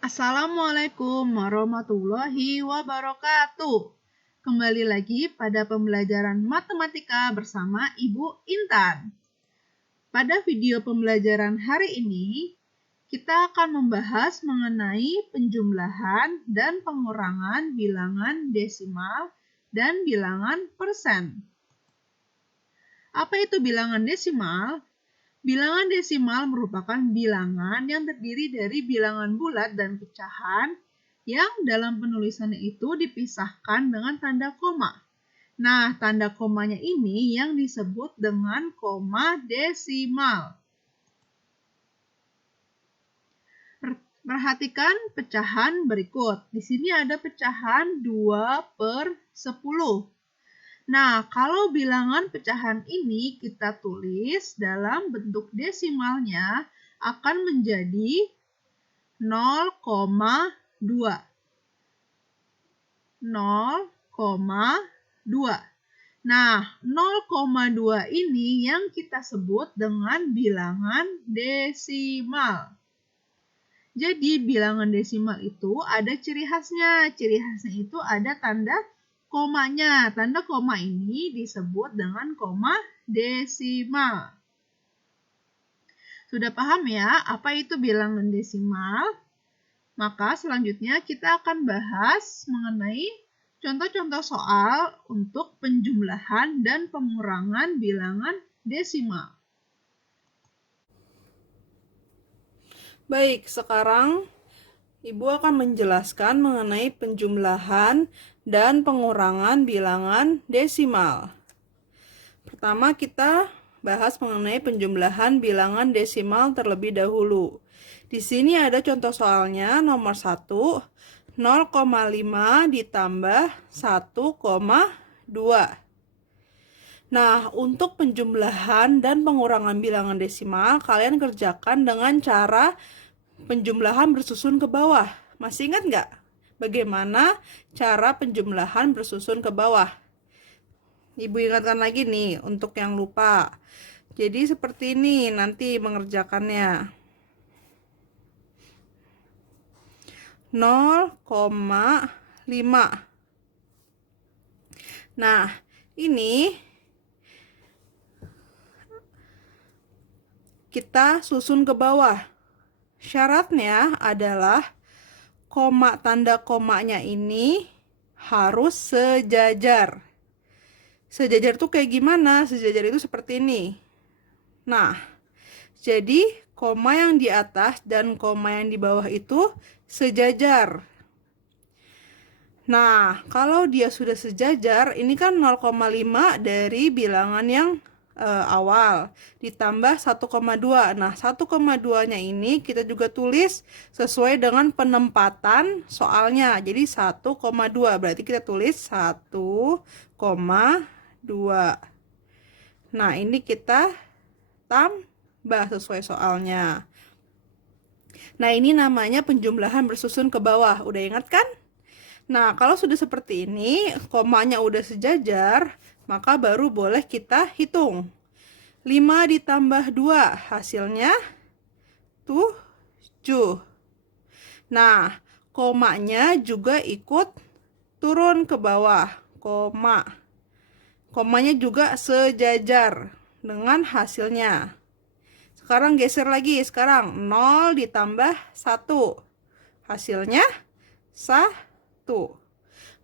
Assalamualaikum warahmatullahi wabarakatuh. Kembali lagi pada pembelajaran matematika bersama Ibu Intan. Pada video pembelajaran hari ini, kita akan membahas mengenai penjumlahan dan pengurangan bilangan desimal dan bilangan persen. Apa itu bilangan desimal? Bilangan desimal merupakan bilangan yang terdiri dari bilangan bulat dan pecahan yang dalam penulisannya itu dipisahkan dengan tanda koma. Nah, tanda komanya ini yang disebut dengan koma desimal. Perhatikan pecahan berikut. Di sini ada pecahan 2/10. Nah, kalau bilangan pecahan ini kita tulis dalam bentuk desimalnya akan menjadi 0,2. 0,2. Nah, 0,2 ini yang kita sebut dengan bilangan desimal. Jadi, bilangan desimal itu ada ciri khasnya. Ciri khasnya itu ada tanda komanya. Tanda koma ini disebut dengan koma desimal. Sudah paham ya apa itu bilangan desimal? Maka selanjutnya kita akan bahas mengenai contoh-contoh soal untuk penjumlahan dan pengurangan bilangan desimal. Baik, sekarang Ibu akan menjelaskan mengenai penjumlahan dan pengurangan bilangan desimal. Pertama, kita bahas mengenai penjumlahan bilangan desimal terlebih dahulu. Di sini ada contoh soalnya nomor 1, 0,5 ditambah 1,2. Nah, untuk penjumlahan dan pengurangan bilangan desimal, kalian kerjakan dengan cara penjumlahan bersusun ke bawah. Masih ingat nggak? Bagaimana cara penjumlahan bersusun ke bawah? Ibu ingatkan lagi nih untuk yang lupa. Jadi seperti ini nanti mengerjakannya. 0,5. Nah, ini kita susun ke bawah. Syaratnya adalah tanda komanya ini harus sejajar. Sejajar tuh kayak gimana? Sejajar itu seperti ini. Nah, jadi koma yang di atas dan koma yang di bawah itu sejajar. Nah, kalau dia sudah sejajar, ini kan 0,5 dari bilangan yang awal ditambah 1,2. Nah, 1,2-nya ini kita juga tulis sesuai dengan penempatan soalnya. Jadi 1,2 berarti kita tulis 1,2. Nah, ini kita tambah sesuai soalnya. Nah, ini namanya penjumlahan bersusun ke bawah. Udah ingat kan? Nah, kalau sudah seperti ini, komanya udah sejajar, maka baru boleh kita hitung. 5 ditambah 2, hasilnya 7. Nah, komanya juga ikut turun ke bawah. Komanya juga sejajar dengan hasilnya. Sekarang geser lagi. Sekarang 0 ditambah 1. Hasilnya 1.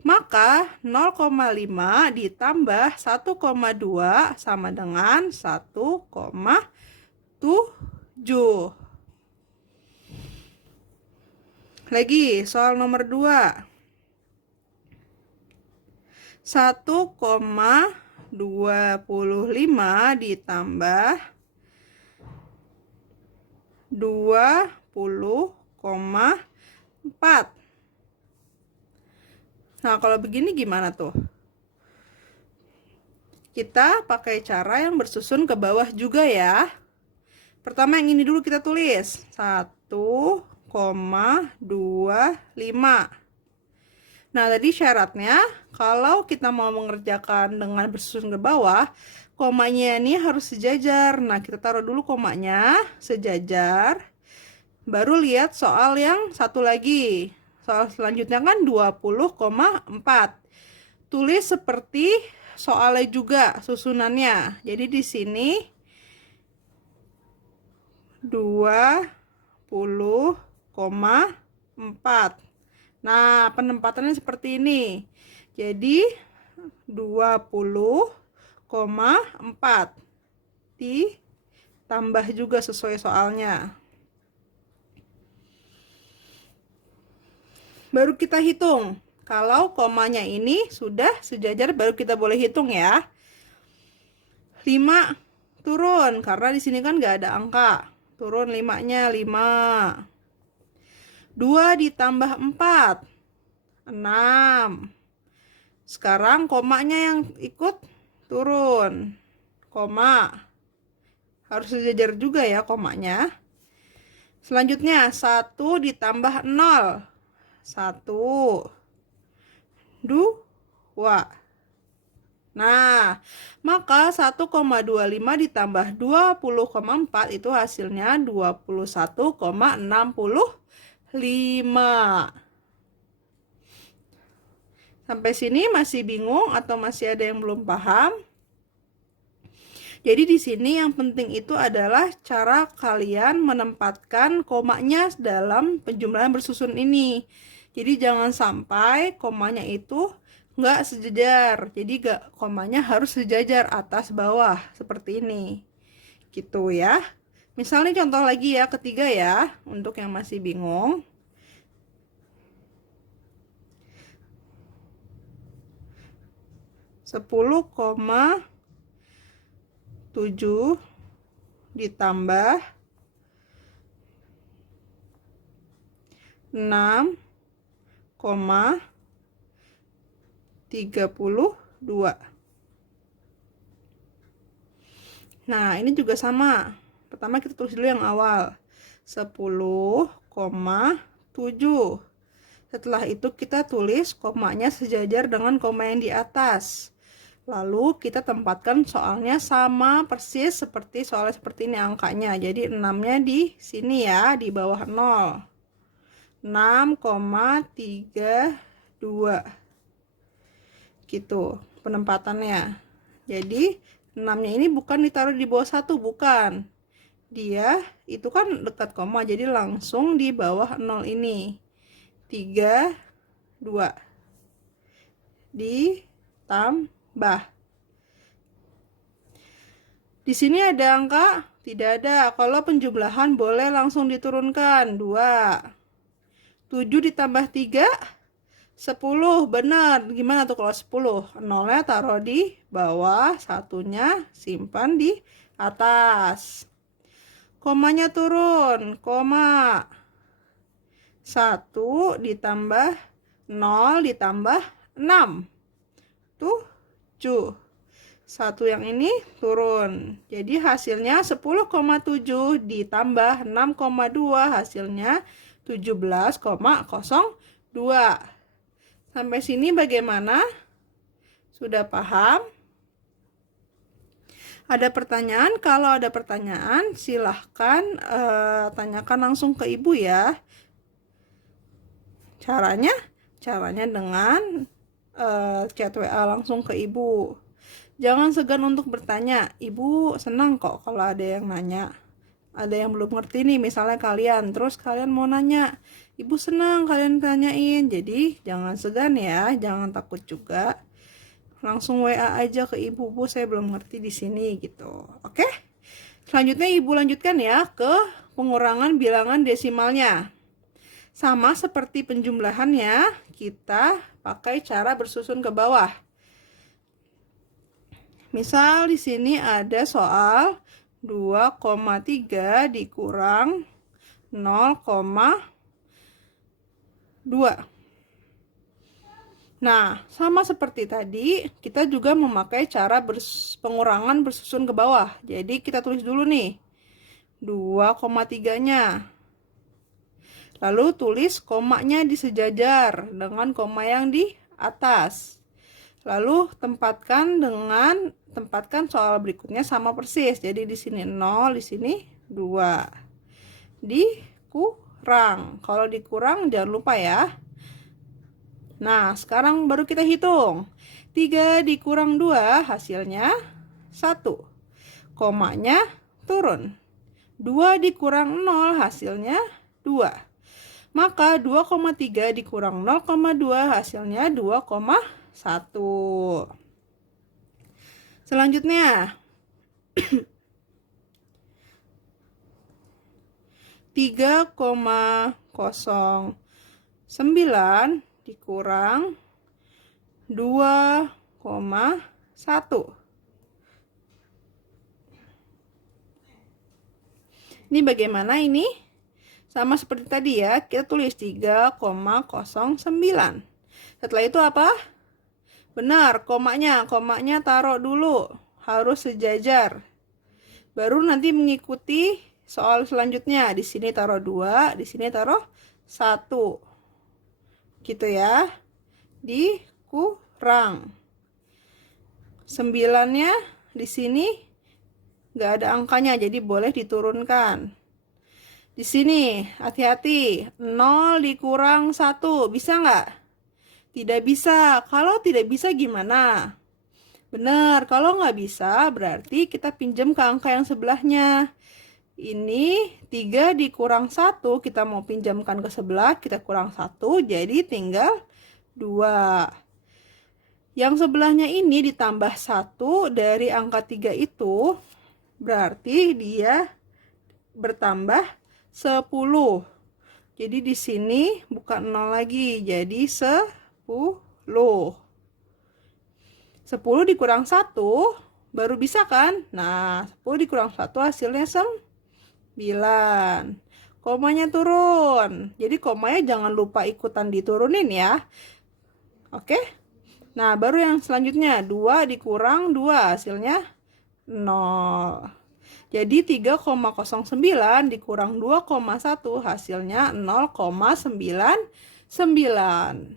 Maka 0,5 ditambah 1,2 sama dengan 1,7. Lagi, soal nomor 2. 1,25 ditambah 20,4. Nah, kalau begini gimana tuh? Kita pakai cara yang bersusun ke bawah juga ya. Pertama yang ini dulu kita tulis. 1,25. Nah, tadi syaratnya kalau kita mau mengerjakan dengan bersusun ke bawah, komanya ini harus sejajar. Nah, kita taruh dulu komanya sejajar. Baru lihat soal yang satu lagi. Soal selanjutnya kan 20,4. Tulis seperti soalnya juga susunannya. Jadi di sini 20,4. Nah, penempatannya seperti ini. Jadi 20,4 ditambah juga sesuai soalnya. Baru kita hitung. Kalau komanya ini sudah sejajar baru kita boleh hitung ya. 5 turun karena di sini kan nggak ada angka. Turun 5-nya 5. 2 ditambah 4 6. Sekarang komanya yang ikut turun. Koma. Harus sejajar juga ya komanya. Selanjutnya 1 ditambah 0. 1 2. Nah, maka 1,25 ditambah 20,4 itu hasilnya 21,65. Sampai sini masih bingung atau masih ada yang belum paham? Jadi di sini yang penting itu adalah cara kalian menempatkan komanya dalam penjumlahan bersusun ini. Jadi jangan sampai komanya itu nggak sejajar. Jadi komanya harus sejajar atas bawah seperti ini. Gitu ya. Misalnya contoh lagi ya, ketiga ya, untuk yang masih bingung. Sepuluh koma 7 ditambah 6,32. Nah, ini juga sama. Pertama kita tulis dulu yang awal. 10,7. Setelah itu kita tulis komanya sejajar dengan koma yang di atas. Lalu kita tempatkan soalnya sama persis seperti soalnya seperti ini angkanya. Jadi 6-nya di sini ya, di bawah 0. 6,32. Gitu penempatannya. Jadi 6-nya ini bukan ditaruh di bawah 1, bukan. Dia itu kan dekat koma, jadi langsung di bawah 0 ini. 3, 2. Ditambah. Di sini ada angka? Tidak ada. Kalau penjumlahan boleh langsung diturunkan. 2. 7 ditambah 3, 10. Benar. Gimana tuh kalau 10? 0-nya taruh di bawah, 1-nya simpan di atas. Komanya turun. Koma. 1 ditambah 0 ditambah 6. 7. 1 yang ini turun. Jadi hasilnya 10,7 ditambah 6,2 hasilnya 17,02. Sampai sini bagaimana? Sudah paham? Ada pertanyaan? Kalau ada pertanyaan silahkan tanyakan langsung ke ibu ya. Caranya dengan chat WA langsung ke ibu. Jangan segan untuk bertanya. Ibu senang kok kalau ada yang nanya. Ada yang belum ngerti nih, misalnya kalian, terus kalian mau nanya. Ibu senang kalian tanyain. Jadi jangan segan ya, jangan takut juga. Langsung WA aja ke ibu, Bu, saya belum ngerti di sini gitu. Oke? Selanjutnya ibu lanjutkan ya ke pengurangan bilangan desimalnya. Sama seperti penjumlahannya, kita pakai cara bersusun ke bawah. Misal di sini ada soal 2,3 dikurang 0,2. Nah, sama seperti tadi, kita juga memakai cara pengurangan bersusun ke bawah. Jadi kita tulis dulu nih 2,3-nya. Lalu tulis komanya disejajar dengan koma yang di atas. Lalu tempatkan soal berikutnya sama persis. Jadi di sini 0, di sini 2. dikurang. Kalau dikurang jangan lupa ya. Nah, sekarang baru kita hitung. 3 dikurang 2 hasilnya 1. Komanya turun. 2 dikurang 0 hasilnya 2. Maka 2,3 dikurang 0,2 hasilnya 2,1. Selanjutnya 3,09 dikurang 2,1. Ini bagaimana ini? Sama seperti tadi ya, kita tulis 3,09. Setelah itu apa? Benar, komanya taruh dulu, harus sejajar. Baru nanti mengikuti soal selanjutnya. Di sini taruh 2, di sini taruh 1. Gitu ya. Dikurang. 9-nya di sini nggak ada angkanya, jadi boleh diturunkan. Di sini, hati-hati, 0 dikurang 1, bisa nggak? Tidak bisa. Kalau tidak bisa gimana? Benar, kalau nggak bisa berarti kita pinjam ke angka yang sebelahnya. Ini 3 dikurang 1, kita mau pinjamkan ke sebelah, kita kurang 1, jadi tinggal 2. Yang sebelahnya ini ditambah 1 dari angka 3 itu, berarti dia bertambah 10. Jadi di sini bukan 0 lagi, jadi 10. 10 dikurang 1 baru bisa kan? Nah, 10 dikurang 1 hasilnya 9. Komanya turun. Jadi komanya jangan lupa ikutan diturunin ya. Oke? Nah, baru yang selanjutnya 2 dikurang 2 hasilnya 0. Jadi 3,09 dikurang 2,1 hasilnya 0,99.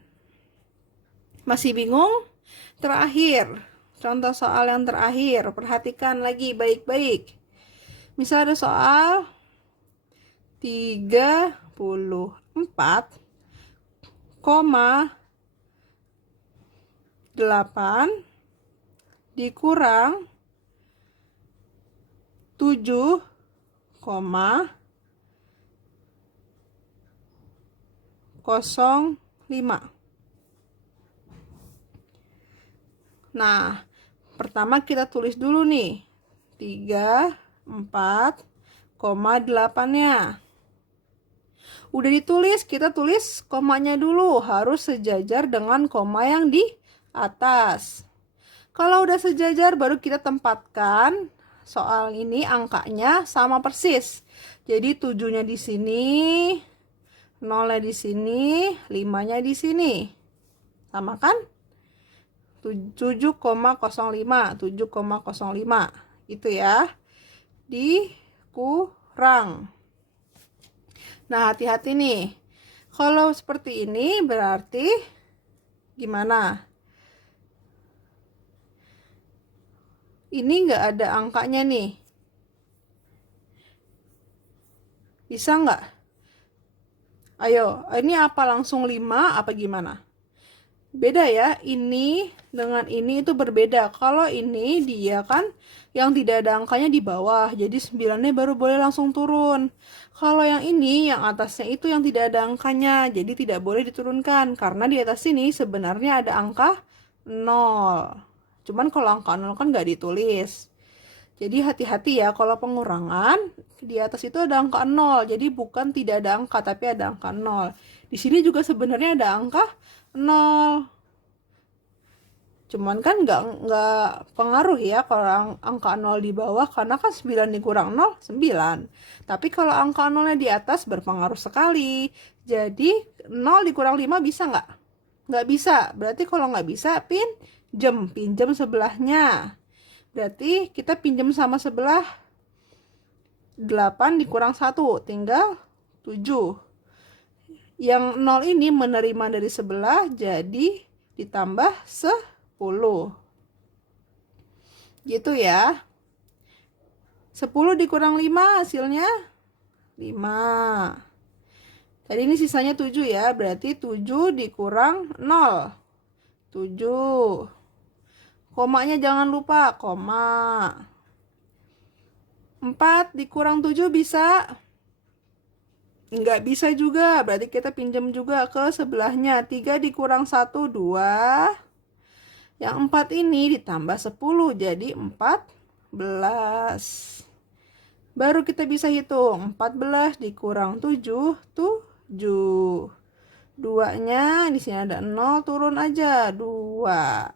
Masih bingung? Terakhir, contoh soal yang terakhir. Perhatikan lagi baik-baik. Misal ada soal 34,8 dikurang 7,05. Nah, pertama kita tulis dulu nih. 34,8-nya. Udah ditulis, kita tulis komanya dulu. Harus sejajar dengan koma yang di atas. Kalau udah sejajar, baru kita tempatkan soal ini angkanya sama persis. Jadi 7-nya di sini, 0-nya di sini, 5-nya di sini. Sama kan? 7,05, 7,05. Itu ya. Dikurang. Nah, hati-hati nih. Kalau seperti ini berarti gimana? Ini nggak ada angkanya nih. Bisa nggak? Ayo, ini apa langsung 5 apa gimana? Beda ya, ini dengan ini itu berbeda. Kalau ini dia kan yang tidak ada angkanya di bawah, jadi 9-nya baru boleh langsung turun. Kalau yang ini, yang atasnya itu yang tidak ada angkanya, jadi tidak boleh diturunkan. Karena di atas sini sebenarnya ada angka 0. Cuman kalau angka 0 kan nggak ditulis. Jadi hati-hati ya, kalau pengurangan di atas itu ada angka 0. Jadi bukan tidak ada angka, tapi ada angka 0. Di sini juga sebenarnya ada angka 0. Cuman kan nggak pengaruh ya kalau angka 0 di bawah, karena kan 9 dikurang 0, 9. Tapi kalau angka 0-nya di atas berpengaruh sekali. Jadi 0 dikurang 5 bisa nggak? Nggak bisa. Berarti kalau nggak bisa, pinjam sebelahnya. Berarti kita pinjam sama sebelah 8 dikurang 1, tinggal 7. Yang 0 ini menerima dari sebelah, jadi ditambah 10. Gitu ya. 10 dikurang 5 hasilnya 5. Tadi ini sisanya 7 ya, berarti 7 dikurang 0. 7. Komanya jangan lupa, koma. 4 dikurang 7 bisa? Enggak bisa juga, berarti kita pinjam juga ke sebelahnya. 3 dikurang 1, 2. Yang 4 ini ditambah 10, jadi 14. Baru kita bisa hitung, 14 dikurang 7, 7. 2-nya di sini ada 0, turun aja, 2.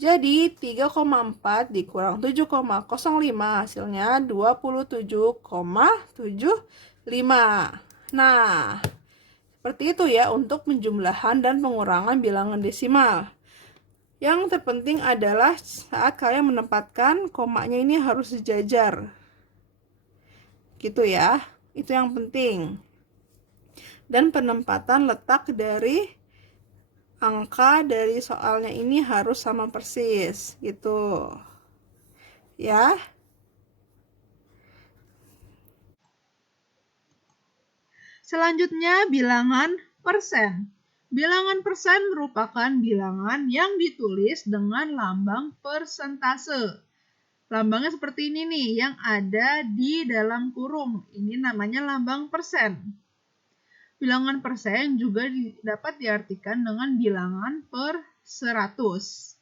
Jadi 3,4 dikurang 7,05 hasilnya 27,75. Nah, seperti itu ya untuk penjumlahan dan pengurangan bilangan desimal. Yang terpenting adalah saat kalian menempatkan komanya ini harus sejajar. Gitu ya, itu yang penting. Dan penempatan letak dari angka dari soalnya ini harus sama persis, gitu. Ya. Selanjutnya bilangan persen. Bilangan persen merupakan bilangan yang ditulis dengan lambang persentase. Lambangnya seperti ini nih, yang ada di dalam kurung. Ini namanya lambang persen. Bilangan persen juga dapat diartikan dengan bilangan per 100.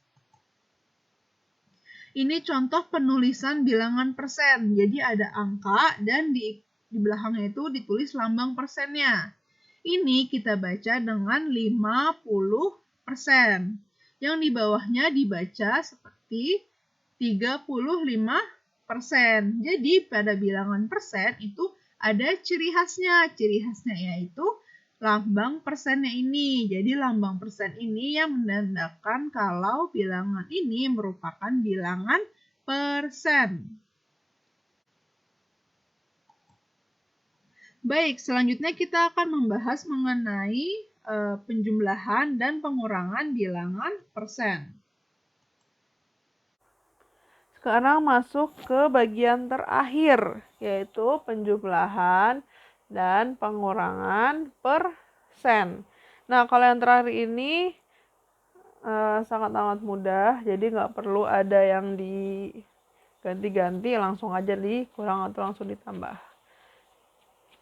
Ini contoh penulisan bilangan persen. Jadi ada angka dan di belakangnya itu ditulis lambang persennya. Ini kita baca dengan 50%. Yang di bawahnya dibaca seperti 35%. Jadi pada bilangan persen itu ada ciri khasnya. Ciri khasnya yaitu lambang persennya ini. Jadi lambang persen ini yang menandakan kalau bilangan ini merupakan bilangan persen. Baik, selanjutnya kita akan membahas mengenai penjumlahan dan pengurangan bilangan persen. Sekarang masuk ke bagian terakhir, yaitu penjumlahan dan pengurangan persen. Nah, kalau yang terakhir ini sangat amat mudah, jadi nggak perlu ada yang diganti-ganti, langsung aja dikurang atau langsung ditambah.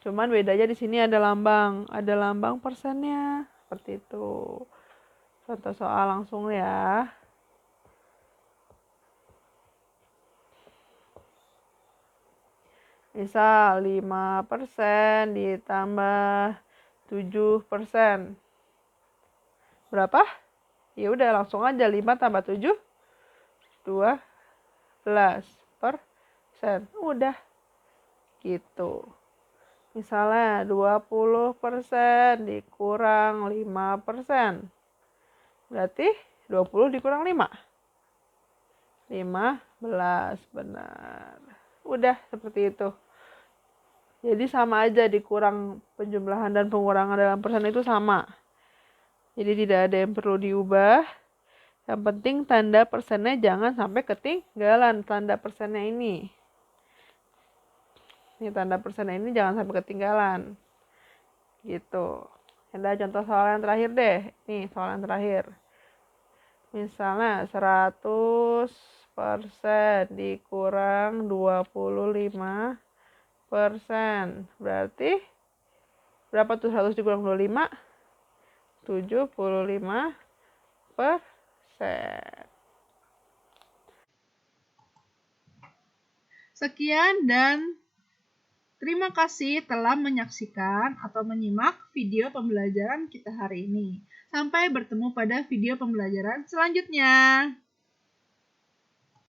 Cuman bedanya di sini ada lambang persennya, seperti itu. Contoh soal langsung ya. Misal 5% ditambah 7%. Berapa? Ya udah langsung aja 5 tambah 7 12%. Udah. Gitu. Misalnya 20% dikurang 5%. Berarti 20 dikurang 5. 15, benar. Udah seperti itu. Jadi sama aja dikurang penjumlahan dan pengurangan dalam persen itu sama. Jadi tidak ada yang perlu diubah. Yang penting tanda persennya jangan sampai ketinggalan tanda persennya ini. Ini tanda persennya ini jangan sampai ketinggalan. Gitu. Ada contoh soal yang terakhir deh. Nih soal yang terakhir. Misalnya 100% dikurang 25%. Berarti berapa tuh 100 dikurang 25? 75%. Sekian dan terima kasih telah menyaksikan atau menyimak video pembelajaran kita hari ini. Sampai bertemu pada video pembelajaran selanjutnya.